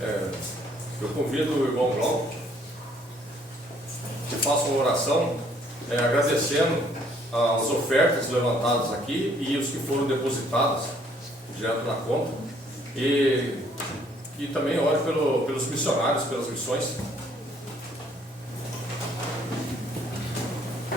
Eu convido o irmão Glauco que faça uma oração agradecendo as ofertas levantadas aqui e os que foram depositadas direto na conta, e também ore pelos missionários, pelas missões.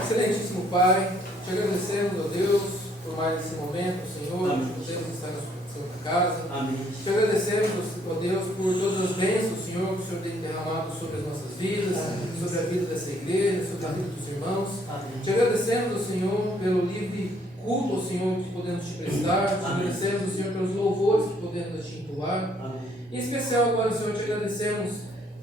Excelentíssimo Pai, te agradecemos, ó Deus, por mais esse momento, Senhor, que podemos estar na sua casa. Amém. Te agradecemos, ó Deus, por todas as bênçãos, Senhor, que o Senhor tem derramado sobre as nossas vidas, sobre a vida dessa igreja, sobre a vida dos irmãos. Amém. Te agradecemos, ó Senhor, pelo livre culto, ó Senhor, que podemos te prestar. Te agradecemos, ó Senhor, pelos louvores que podemos te entoar. Em especial agora, Senhor, te agradecemos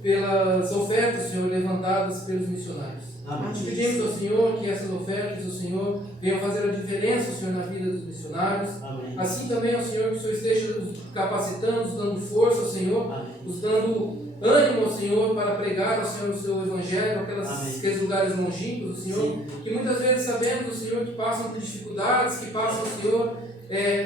pelas ofertas, Senhor, levantadas pelos missionários. Amém. Te pedimos ao Senhor que essas ofertas, o Senhor, venham fazer a diferença, Senhor, na vida dos missionários. Amém. Assim também, ó Senhor, que o Senhor esteja nos capacitando, nos dando força, Senhor, Amém. nos dando ânimo, Senhor, para pregar, ó Senhor, o seu Evangelho, aqueles lugares longínquos, Senhor, Sim. que muitas vezes sabemos, Senhor, que passam por dificuldades, que passam, Senhor,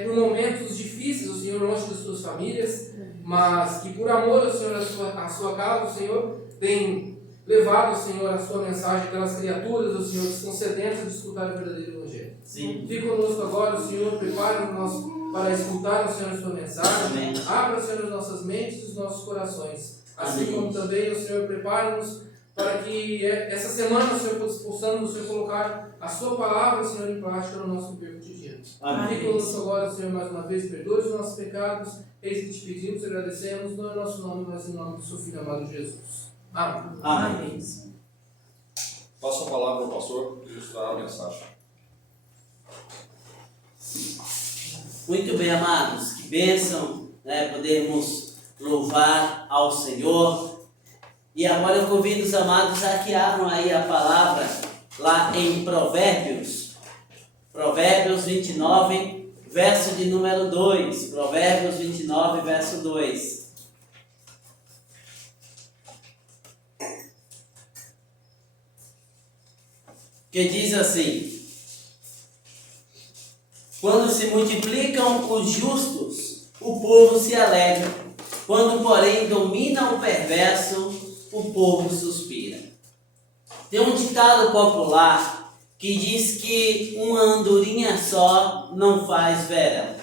por momentos difíceis, o Senhor, longe das suas famílias, mas que por amor, Senhor, à sua causa, o Senhor, tem levado, Senhor, a sua mensagem àquelas criaturas, o Senhor, que estão sedentas de escutar o verdadeiro Evangelho. Sim. Fique conosco agora, o Senhor, prepare-nos para escutar, o Senhor, a sua mensagem. Amém. Abra, Senhor, as nossas mentes e os nossos corações. Assim Amém. como também, o Senhor, prepare-nos para que essa semana, o Senhor, possamos, o Senhor, colocar a sua palavra, Senhor, em prática no nosso viver cotidiano. Amém. Fique conosco agora, Senhor, mais uma vez, perdoe os nossos pecados, eis que te pedimos e agradecemos, não em nosso nome, mas em nome do seu Filho amado Jesus. Amém. Amém. Passo a palavra ao pastor para ilustrar a mensagem. Muito bem, amados, que bênção, podermos louvar ao Senhor. E agora eu convido os amados a que abram aí a palavra lá em Provérbios 29, verso de número 2. Provérbios 29, verso 2. Que diz assim: quando se multiplicam os justos, o povo se alegra. Quando, porém, domina o perverso, o povo suspira. Tem um ditado popular que diz que uma andorinha só não faz verão.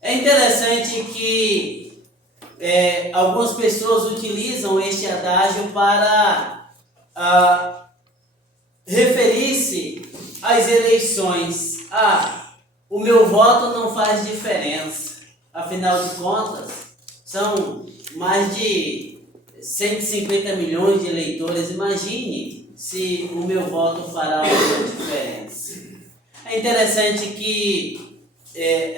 É interessante que algumas pessoas utilizam este adágio para referir-se às eleições. O meu voto não faz diferença. Afinal de contas, são mais de 150 milhões de eleitores. Imagine se o meu voto fará alguma diferença. É interessante que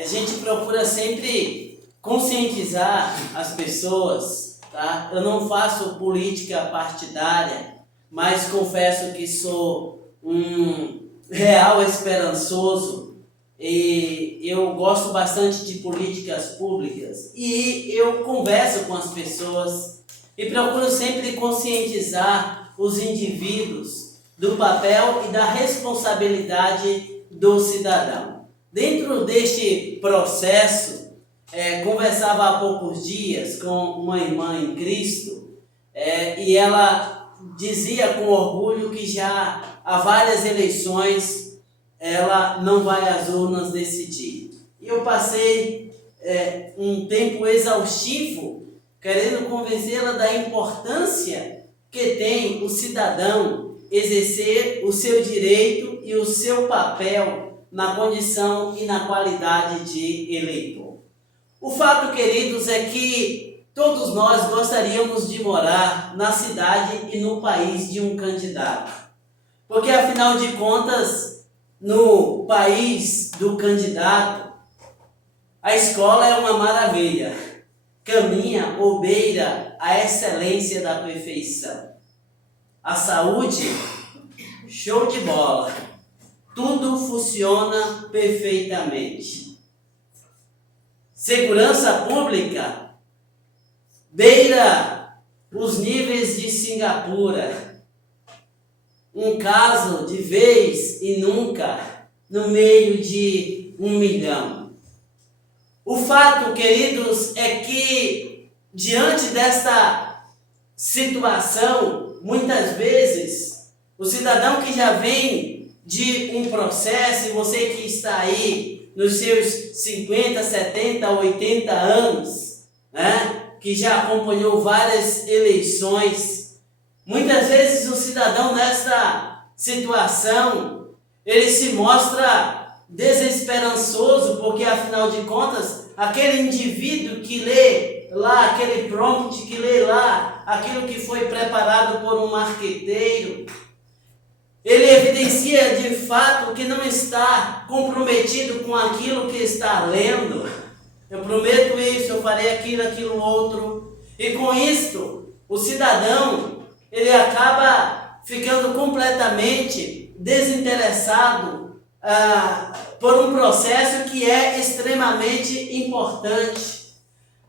a gente procura sempre conscientizar as pessoas, tá? Eu não faço política partidária, mas confesso que sou um real esperançoso e eu gosto bastante de políticas públicas e eu converso com as pessoas e procuro sempre conscientizar os indivíduos do papel e da responsabilidade do cidadão. Dentro deste processo, conversava há poucos dias com uma irmã em Cristo e ela dizia com orgulho que já há várias eleições ela não vai às urnas decidir. E eu passei um tempo exaustivo querendo convencê-la da importância que tem o cidadão exercer o seu direito e o seu papel na condição e na qualidade de eleitor. O fato, queridos, é que todos nós gostaríamos de morar na cidade e no país de um candidato. Porque, afinal de contas, no país do candidato, a escola é uma maravilha. Caminha ou beira a excelência da perfeição. A saúde, show de bola. Tudo funciona perfeitamente. Segurança pública, beira os níveis de Singapura. Um caso de vez e nunca no meio de 1 milhão. O fato, queridos, é que diante desta situação, muitas vezes, o cidadão que já vem de um processo, e você que está aí nos seus 50, 70, 80 anos, né, que já acompanhou várias eleições, muitas vezes o cidadão nesta situação, ele se mostra desesperançoso, porque afinal de contas, aquele indivíduo que lê lá, aquele prompt que lê lá, aquilo que foi preparado por um marqueteiro, ele evidencia de fato que não está comprometido com aquilo que está lendo. Eu prometo isso, eu farei aquilo, aquilo outro. E com isto, o cidadão, ele acaba ficando completamente desinteressado por um processo que é extremamente importante.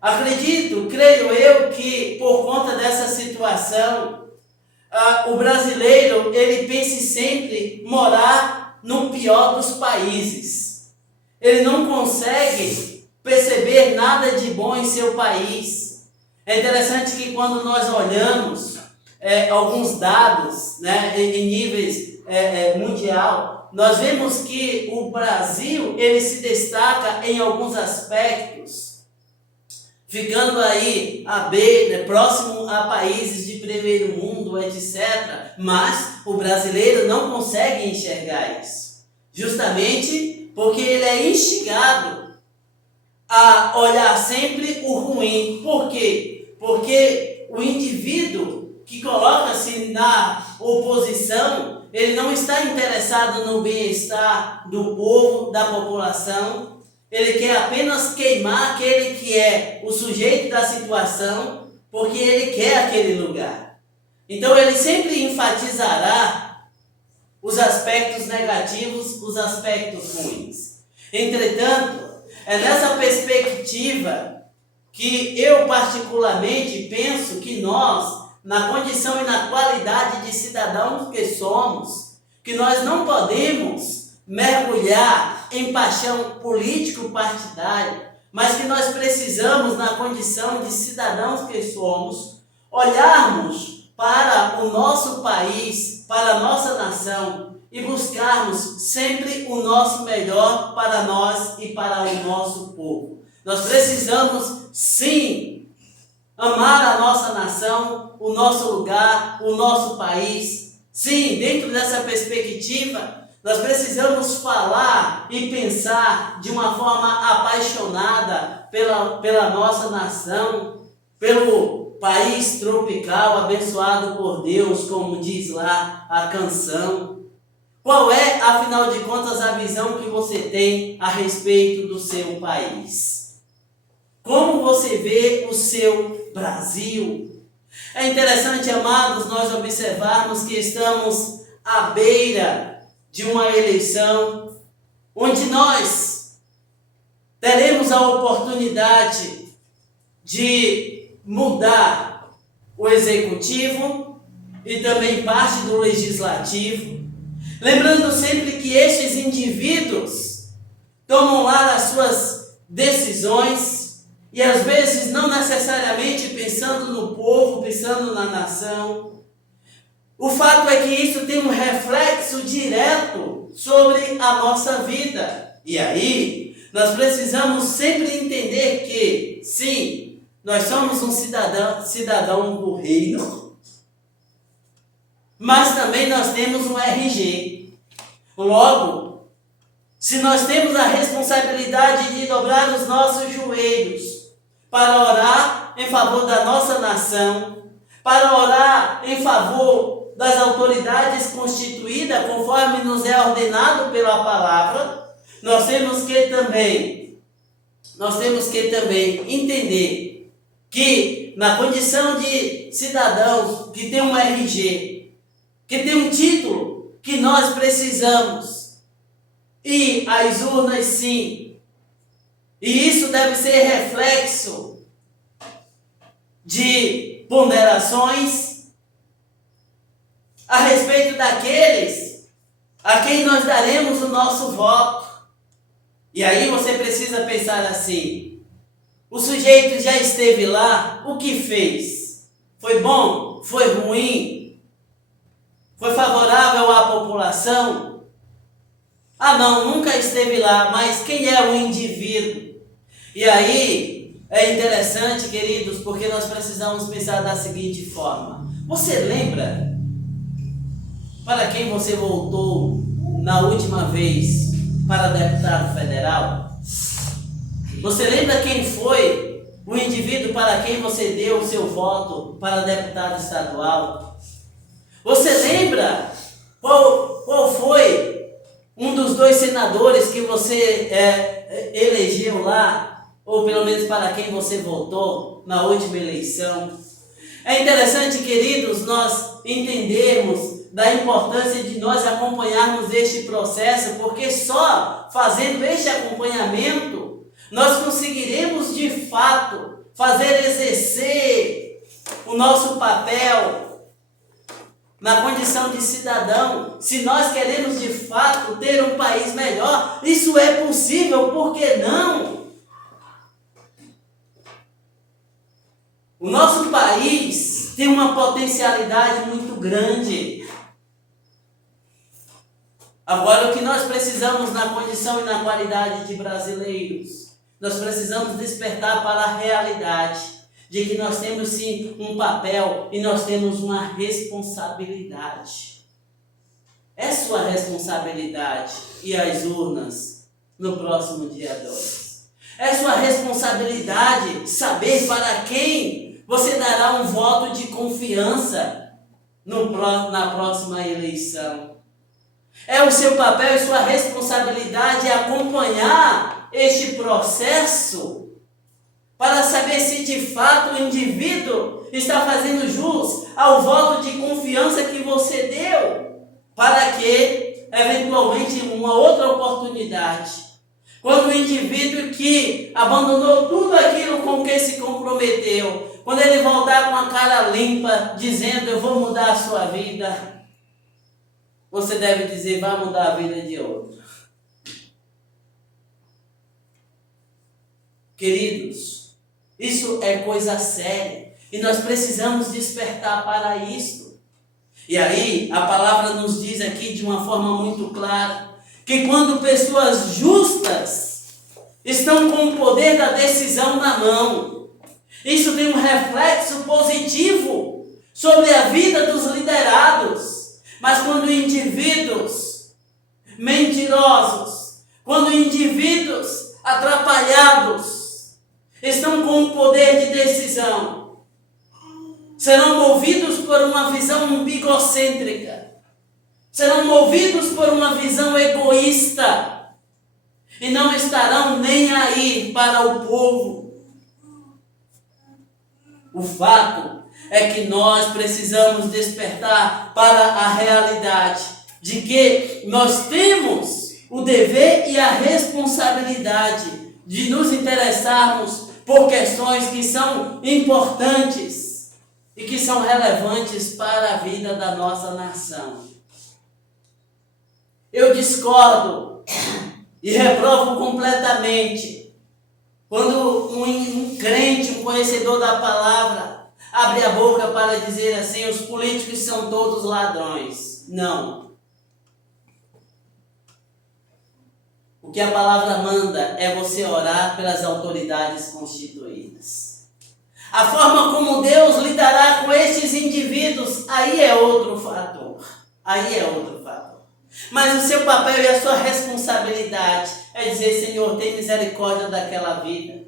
Acredito, creio eu, que por conta dessa situação, o brasileiro, ele pense sempre morar no pior dos países. Ele não consegue perceber nada de bom em seu país. É interessante que quando nós olhamos alguns dados, né, em níveis mundial, nós vemos que o Brasil, ele se destaca em alguns aspectos, ficando aí à beira, próximo a países de primeiro mundo, etc. Mas o brasileiro não consegue enxergar isso. Justamente porque ele é instigado a olhar sempre o ruim. Por quê? Porque o indivíduo que coloca-se na oposição, ele não está interessado no bem-estar do povo, da população. Ele quer apenas queimar aquele que é o sujeito da situação, porque ele quer aquele lugar. Então ele sempre enfatizará os aspectos negativos, os aspectos ruins. Entretanto, é nessa perspectiva que eu particularmente penso que nós, na condição e na qualidade de cidadãos que somos, que nós não podemos mergulhar em paixão político-partidária, mas que nós precisamos, na condição de cidadãos que somos, olharmos para o nosso país, para a nossa nação e buscarmos sempre o nosso melhor para nós e para o nosso povo. Nós precisamos, sim, amar a nossa nação, o nosso lugar, o nosso país. Sim, dentro dessa perspectiva, nós precisamos falar e pensar de uma forma apaixonada pela nossa nação, pelo país tropical abençoado por Deus, como diz lá a canção. Qual é, afinal de contas, a visão que você tem a respeito do seu país? Como você vê o seu Brasil? É interessante, amados, nós observarmos que estamos à beira de uma eleição onde nós teremos a oportunidade de mudar o executivo e também parte do legislativo. Lembrando sempre que estes indivíduos tomam lá as suas decisões e às vezes não necessariamente pensando no povo, pensando na nação. O fato é que isso tem um reflexo direto sobre a nossa vida. E aí, nós precisamos sempre entender que, sim, nós somos um cidadão do reino, mas também nós temos um RG. Logo, se nós temos a responsabilidade de dobrar os nossos joelhos para orar em favor da nossa nação, para orar em favor das autoridades constituídas, conforme nos é ordenado pela palavra, nós temos que também entender que na condição de cidadãos que tem um RG, que tem um título que nós precisamos ir às urnas, sim, e isso deve ser reflexo de ponderações a respeito daqueles a quem nós daremos o nosso voto. E aí você precisa pensar assim: O sujeito já esteve lá, o que fez? Foi bom? Foi ruim? Foi favorável à população? Ah não, nunca esteve lá, mas quem é o indivíduo? E aí, é interessante, queridos, porque nós precisamos pensar da seguinte forma. Você lembra para quem você votou na última vez para deputado federal? Você lembra quem foi o indivíduo para quem você deu o seu voto para deputado estadual? Você lembra qual foi um dos 2 senadores que você elegeu lá, ou pelo menos para quem você votou na última eleição? É interessante, queridos, nós entendermos da importância de nós acompanharmos este processo, porque só fazendo este acompanhamento nós conseguiremos de fato exercer o nosso papel na condição de cidadão. Se nós queremos de fato ter um país melhor, isso é possível, por que não? O nosso país tem uma potencialidade muito grande. Agora, o que nós precisamos na condição e na qualidade de brasileiros? Nós precisamos despertar para a realidade de que nós temos sim um papel e nós temos uma responsabilidade. É sua responsabilidade ir às urnas no próximo dia 2. É sua responsabilidade saber para quem você dará um voto de confiança na próxima eleição. É o seu papel e sua responsabilidade acompanhar este processo para saber se de fato o indivíduo está fazendo jus ao voto de confiança que você deu, para que, eventualmente, em uma outra oportunidade, quando o indivíduo que abandonou tudo aquilo com que se comprometeu, quando ele voltar com a cara limpa, dizendo, eu vou mudar a sua vida, você deve dizer, vai mudar a vida de outro. Queridos, isso é coisa séria e nós precisamos despertar para isso. E aí, a palavra nos diz aqui de uma forma muito clara que quando pessoas justas estão com o poder da decisão na mão, isso tem um reflexo positivo sobre a vida dos liderados. Mas quando indivíduos mentirosos, quando indivíduos atrapalhados estão com o poder de decisão, serão movidos por uma visão umbigocêntrica, serão movidos por uma visão egoísta e não estarão nem aí para o povo. O fato é que nós precisamos despertar para a realidade de que nós temos o dever e a responsabilidade de nos interessarmos por questões que são importantes e que são relevantes para a vida da nossa nação. Eu discordo e reprovo completamente quando um crente, um conhecedor da palavra, abre a boca para dizer assim, os políticos são todos ladrões. Não. O que a palavra manda é você orar pelas autoridades constituídas. A forma como Deus lidará com esses indivíduos, aí é outro fator. Aí é outro fator. Mas o seu papel e a sua responsabilidade é dizer, Senhor, tem misericórdia daquela vida.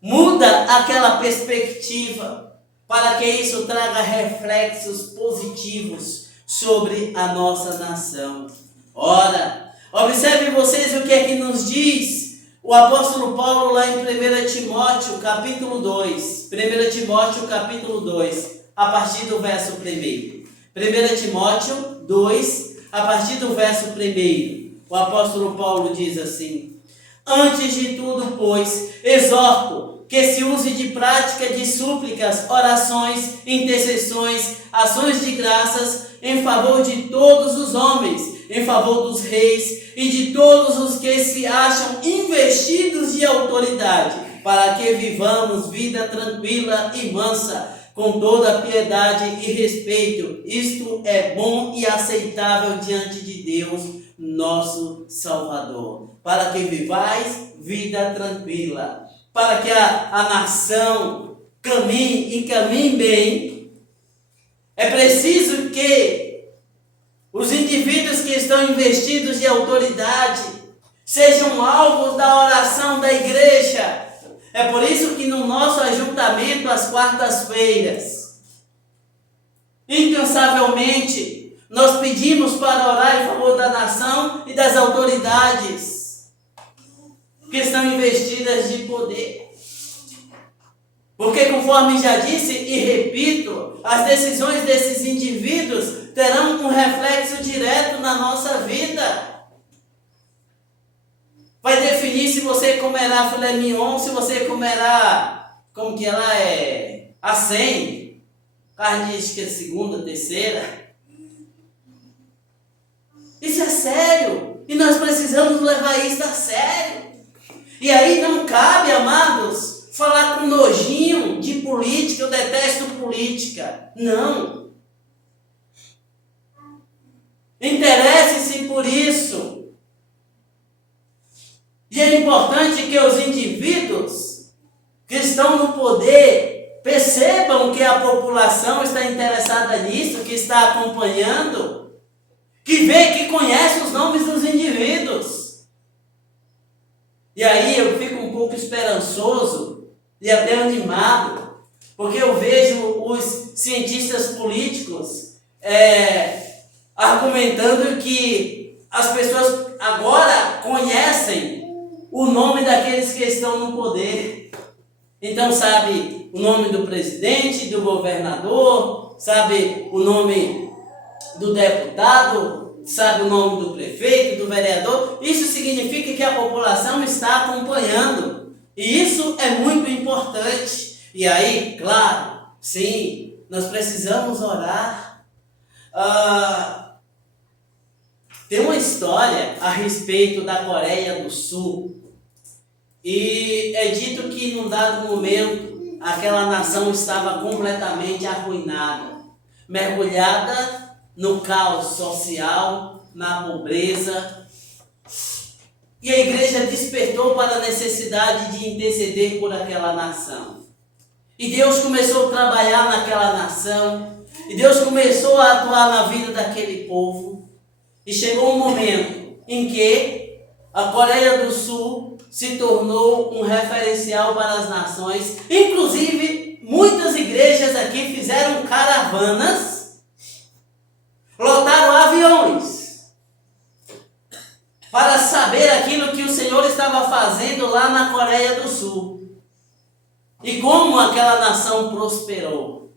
Muda aquela perspectiva para que isso traga reflexos positivos sobre a nossa nação. Ora, observe vocês o que é que nos diz o apóstolo Paulo lá em 1 Timóteo capítulo 2. 1 Timóteo capítulo 2, a partir do verso 1. 1 Timóteo 2, a partir do verso 1. O apóstolo Paulo diz assim: antes de tudo, pois, exorto que se use de prática de súplicas, orações, intercessões, ações de graças em favor de todos os homens, em favor dos reis e de todos os que se acham investidos de autoridade, para que vivamos vida tranquila e mansa, com toda piedade e respeito. Isto é bom e aceitável diante de Deus, nosso Salvador. Para que vivais vida tranquila, para que a nação caminhe bem, é preciso que os indivíduos que estão investidos de autoridade sejam alvos da oração da igreja. É por isso que no nosso ajuntamento, às quartas-feiras, incansavelmente, nós pedimos para orar em favor da nação e das autoridades que estão investidas de poder. Porque, conforme já disse e repito, as decisões desses indivíduos terão um reflexo direto na nossa vida. Vai definir se você comerá filé mignon, se você comerá, como que ela é, a 100, carne de segunda, terceira. Isso é sério, e nós precisamos levar isso a sério. E aí não cabe, amados, falar com nojinho de política, eu detesto política. Não. Interesse-se por isso. E é importante que os indivíduos que estão no poder percebam que a população está interessada nisso, que está acompanhando, que vê, que conhece os nomes dos indivíduos. E aí eu fico um pouco esperançoso e até animado, porque eu vejo os cientistas políticos argumentando que as pessoas agora conhecem o nome daqueles que estão no poder. Então sabe o nome do presidente, do governador, sabe o nome do deputado, sabe o nome do prefeito, do vereador. Isso significa que a população está acompanhando. E isso é muito importante. E aí, claro, sim, nós precisamos orar. Tem uma história a respeito da Coreia do Sul. E é dito que num dado momento aquela nação estava completamente arruinada, mergulhada no caos social, na pobreza. E a igreja despertou para a necessidade de interceder por aquela nação. E Deus começou a trabalhar naquela nação. E Deus começou a atuar na vida daquele povo. E chegou um momento em que a Coreia do Sul se tornou um referencial para as nações. Inclusive, muitas igrejas aqui fizeram caravanas, lotaram aviões, para saber aquilo que o Senhor estava fazendo lá na Coreia do Sul. E como aquela nação prosperou.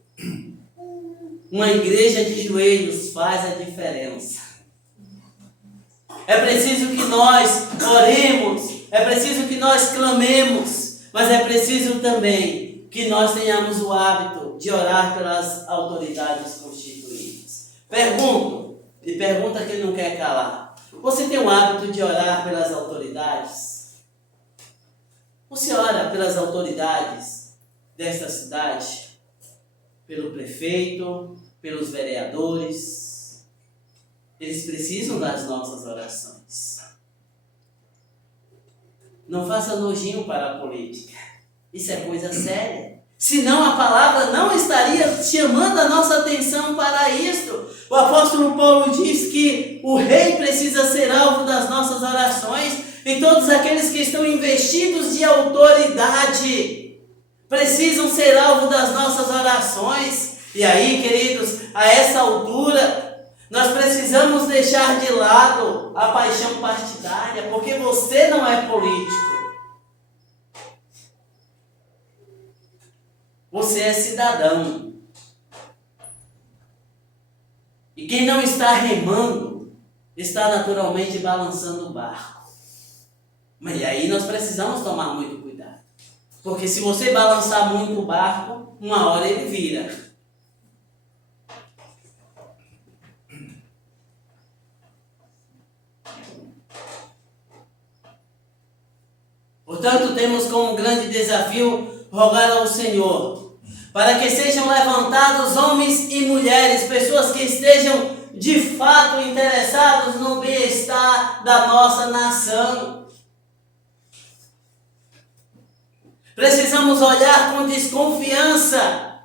Uma igreja de joelhos faz a diferença. É preciso que nós oremos, é preciso que nós clamemos, mas é preciso também que nós tenhamos o hábito de orar pelas autoridades constituídas. Pergunto, e pergunta quem não quer calar: você tem o hábito de orar pelas autoridades? Você ora pelas autoridades desta cidade? Pelo prefeito, pelos vereadores? Eles precisam das nossas orações. Não faça nojinho para a política. Isso é coisa séria. Senão a palavra não estaria chamando a nossa atenção para isto. O apóstolo Paulo diz que o rei precisa ser alvo das nossas orações. E todos aqueles que estão investidos de autoridade precisam ser alvo das nossas orações. E aí, queridos, a essa altura, nós precisamos deixar de lado a paixão partidária, porque você não é político. Você é cidadão. E quem não está remando, está naturalmente balançando o barco. Mas aí nós precisamos tomar muito cuidado. Porque se você balançar muito o barco, uma hora ele vira. Portanto, temos como grande desafio rogar ao Senhor para que sejam levantados homens e mulheres, pessoas que estejam de fato interessados no bem-estar da nossa nação. Precisamos olhar com desconfiança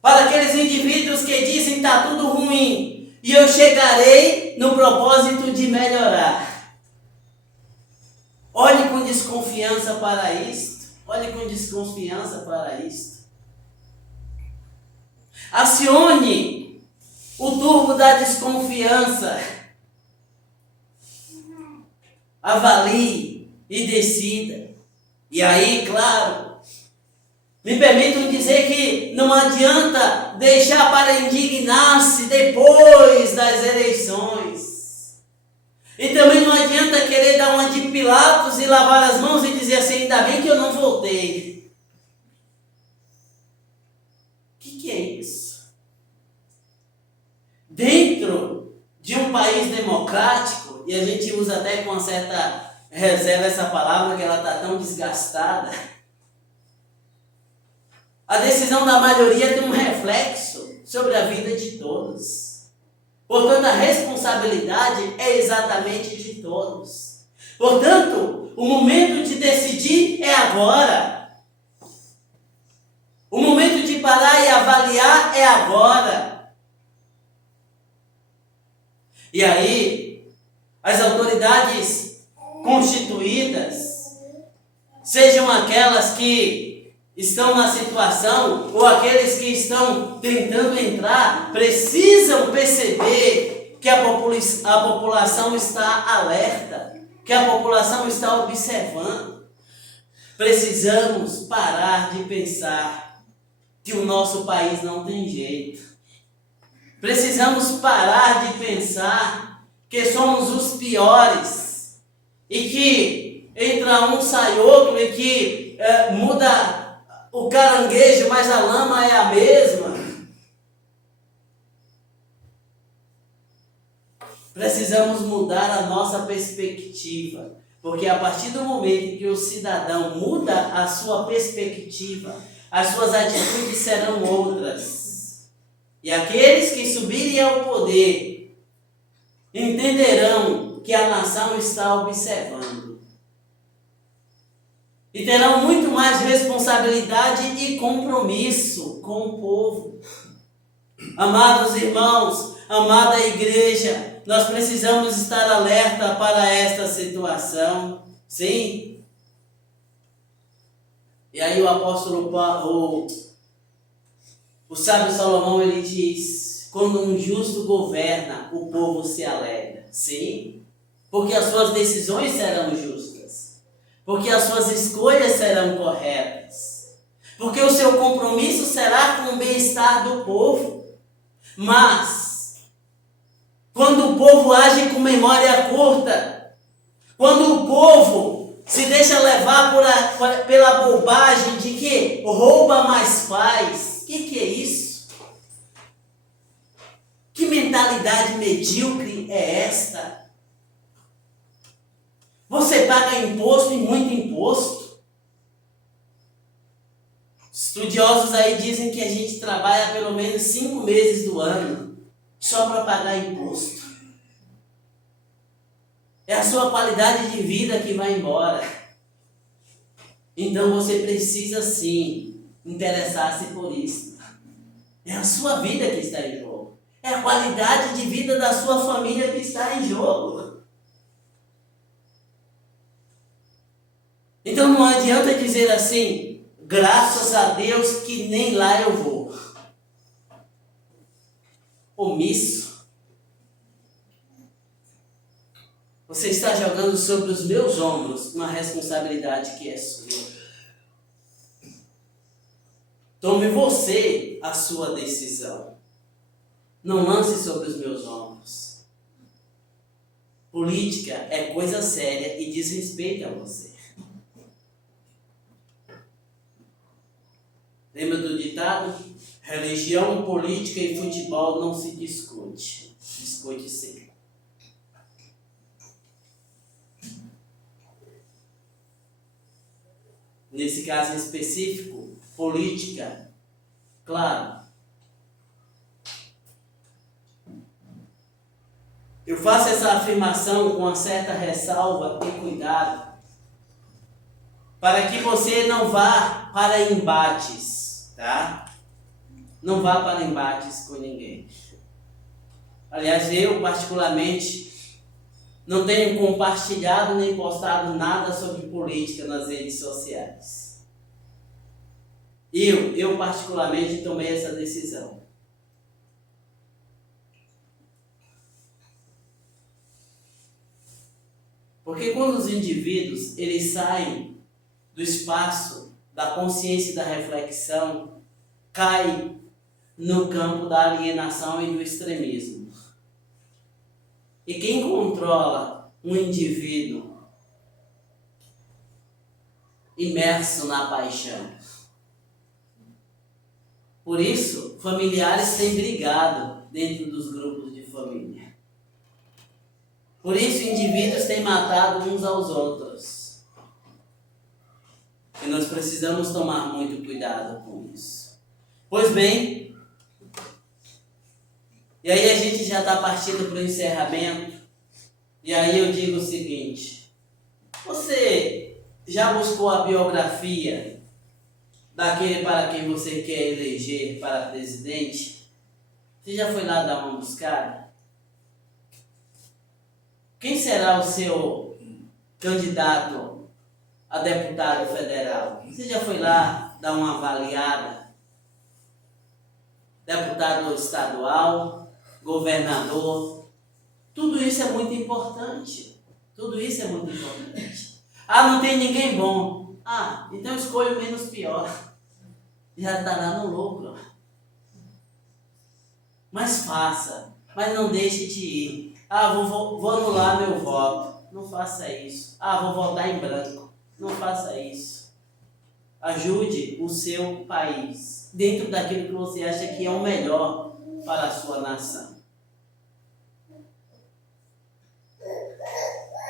para aqueles indivíduos que dizem que está tudo ruim e eu chegarei no propósito de melhorar. Olhe com desconfiança para isto. Olhe com desconfiança para isto. Acione o turbo da desconfiança. Avalie e decida. E aí, claro, me permitam dizer que não adianta deixar para indignar-se depois das eleições. E também não adianta querer dar uma de Pilatos e lavar as mãos e dizer assim, ainda bem que eu não votei. O que é isso? Dentro de um país democrático, e a gente usa até com uma certa reserva essa palavra que ela está tão desgastada, a decisão da maioria tem um reflexo sobre a vida de todos. Portanto, a responsabilidade é exatamente de todos. Portanto, o momento de decidir é agora. O momento de parar e avaliar é agora. E aí, as autoridades constituídas, sejam aquelas que estão na situação ou aqueles que estão tentando entrar, precisam perceber que a população está alerta, que a população está observando. Precisamos parar de pensar que o nosso país não tem jeito. Precisamos parar de pensar que somos os piores e que entra um, sai outro e que muda o caranguejo, mas a lama é a mesma. Precisamos mudar a nossa perspectiva, porque a partir do momento que o cidadão muda a sua perspectiva, as suas atitudes serão outras. E aqueles que subirem ao poder entenderão que a nação está observando. E terão muito mais responsabilidade e compromisso com o povo. Amados irmãos, amada igreja, nós precisamos estar alerta para esta situação. Sim. E aí o apóstolo Paulo, o sábio Salomão, ele diz, quando um justo governa, o povo se alegra. Sim, porque as suas decisões serão justas. Porque as suas escolhas serão corretas. Porque o seu compromisso será com o bem-estar do povo. Mas, quando o povo age com memória curta, quando o povo se deixa levar pela bobagem de que rouba mais faz, o que é isso? Que mentalidade medíocre é esta? Você paga imposto e muito imposto. Estudiosos aí dizem que a gente trabalha pelo menos 5 meses do ano só para pagar imposto. É a sua qualidade de vida que vai embora. Então você precisa sim interessar-se por isso. É a sua vida que está em jogo. É a qualidade de vida da sua família que está em jogo. Então não adianta dizer assim, graças a Deus que nem lá eu vou. Omisso. Você está jogando sobre os meus ombros uma responsabilidade que é sua. Tome você a sua decisão. Não lance sobre os meus ombros. Política é coisa séria e diz respeito a você. Lembra do ditado? Religião, política e futebol não se discute. Discute sim. nesse caso em específico, política, claro. Eu faço essa afirmação com uma certa ressalva e cuidado, para que você não vá para embates, tá? Não vá para embates com ninguém. Aliás, eu particularmente não tenho compartilhado nem postado nada sobre política nas redes sociais. Eu particularmente tomei essa decisão. Porque quando os indivíduos eles saem do espaço da consciência e da reflexão, caem no campo da alienação e do extremismo. E quem controla um indivíduo imerso na paixão? Por isso, familiares têm brigado dentro dos grupos de família. Por isso, indivíduos têm matado uns aos outros. E nós precisamos tomar muito cuidado com isso. Pois bem, e aí a gente já está partindo para o encerramento. E aí eu digo o seguinte: você já buscou a biografia daquele para quem você quer eleger para presidente? Você já foi lá dar uma buscada? Quem será o seu candidato a deputado federal? Você já foi lá dar uma avaliada? Deputado estadual, governador, tudo isso é muito importante. Tudo isso é muito importante. Ah, não tem ninguém bom. Ah, então escolha o menos pior. Já está lá no lucro. Mas faça, mas não deixe de ir. Ah, vou anular meu voto. Não faça isso. Ah, vou votar em branco. Não faça isso. Ajude o seu país dentro daquilo que você acha que é o melhor para a sua nação.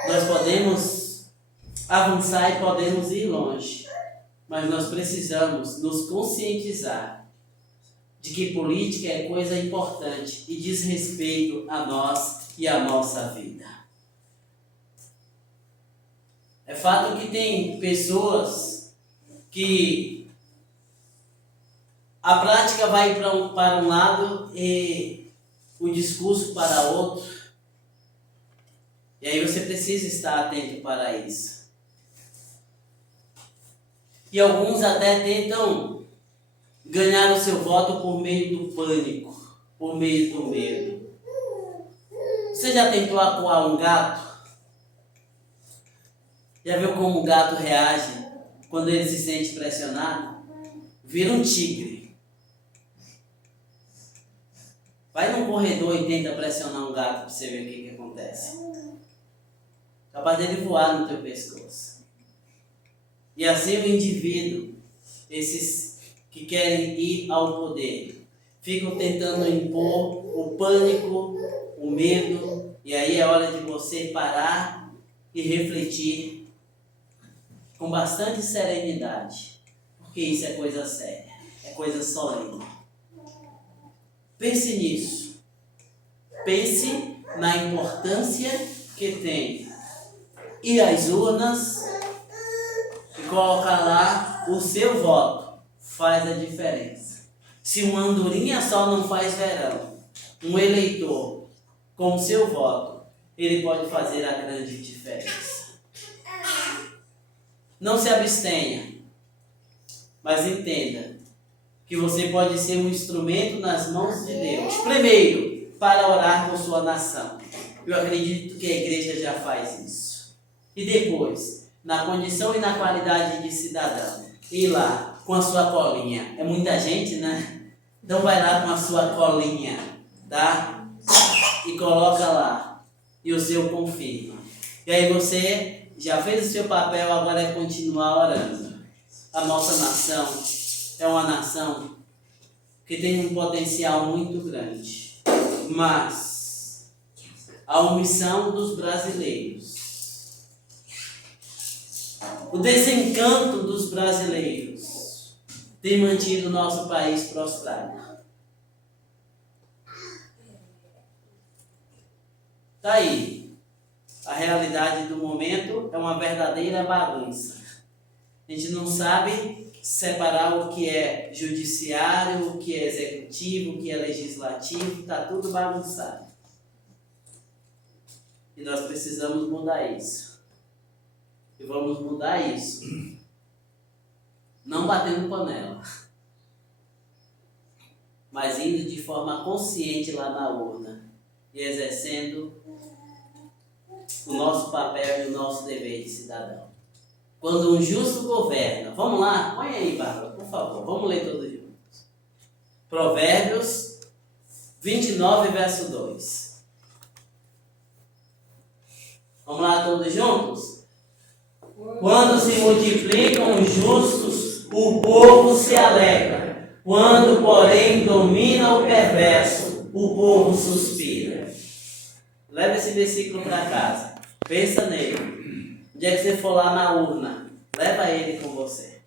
Nós podemos avançar e podemos ir longe, mas nós precisamos nos conscientizar de que política é coisa importante e diz respeito a nós e a nossa vida. É fato que tem pessoas que a prática vai para um lado e o discurso para outro. E aí você precisa estar atento para isso. E alguns até tentam ganhar o seu voto por meio do pânico, por meio do medo. Você já tentou acuar um gato? Já viu como o gato reage quando ele se sente pressionado? Vira um tigre. Vai num corredor e tenta pressionar um gato para você ver o que acontece. Capaz dele voar no teu pescoço. E assim o indivíduo, esses que querem ir ao poder, ficam tentando impor o pânico, o medo, e aí é hora de você parar e refletir com bastante serenidade, porque isso é coisa séria, é coisa solene. Pense nisso. Pense na importância que tem ir às urnas e colocar lá o seu voto. Faz a diferença. Se uma andorinha só não faz verão, um eleitor com o seu voto, ele pode fazer a grande diferença. Não se abstenha, mas entenda que você pode ser um instrumento nas mãos de Deus. Primeiro, para orar por sua nação. Eu acredito que a igreja já faz isso. E depois, na condição e na qualidade de cidadão, ir lá com a sua colinha. É muita gente, né? Então vai lá com a sua colinha, tá? E coloca lá. E o seu confirma. E aí você já fez o seu papel, agora é continuar orando. A nossa nação é uma nação que tem um potencial muito grande. Mas a omissão dos brasileiros O desencanto dos brasileiros tem mantido o nosso país prostrado. Está aí. A realidade do momento é uma verdadeira bagunça. A gente não sabe separar o que é judiciário, o que é executivo, o que é legislativo, está tudo bagunçado. E nós precisamos mudar isso. E vamos mudar isso. Não batendo panela, mas indo de forma consciente lá na urna e exercendo o nosso papel e o nosso dever de cidadão. Quando um justo governa, vamos lá, põe aí, Bárbara, por favor, vamos ler todos juntos. Provérbios 29, verso 2. Vamos lá todos juntos? Quando se multiplicam os justos, o povo se alegra. Quando, porém, domina o perverso, o povo suspira. Leva esse versículo para casa. Pensa nele. No dia que você for lá na urna, leva ele com você.